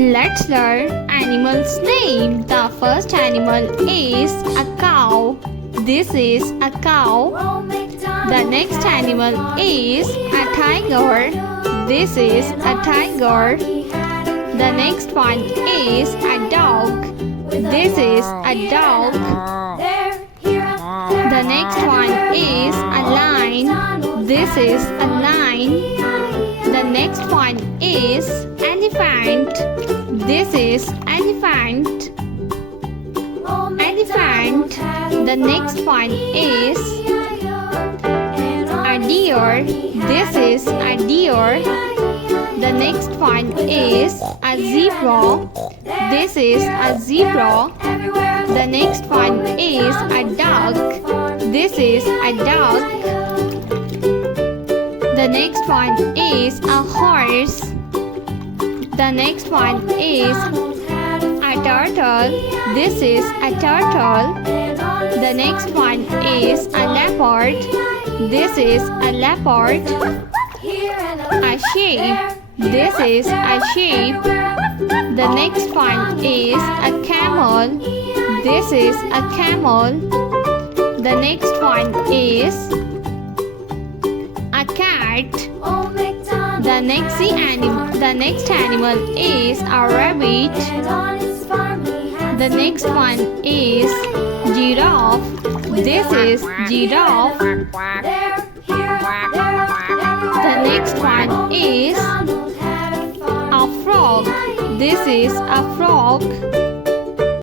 Let's learn animals' name. The first animal is a cow. This is a cow. The next animal is a tiger. This is a tiger. The next one is a dog. This is a dog. The next one is a lion. This is a lion. The next one is elephant. This is elephant. Elephant. The next one is a deer. This is a deer. The next one is a zebra. This is a zebra. The next one is a duck. This is a duck. The next one is a horse. The next one is a turtle. This is a turtle. The next one is a leopard. This is a leopard. A sheep. This is a sheep. The next one is a camel. This is a camel. The next one is a cat. The next animal is a rabbit. The next one is giraffe. This is giraffe. The next one is a frog. This is a frog.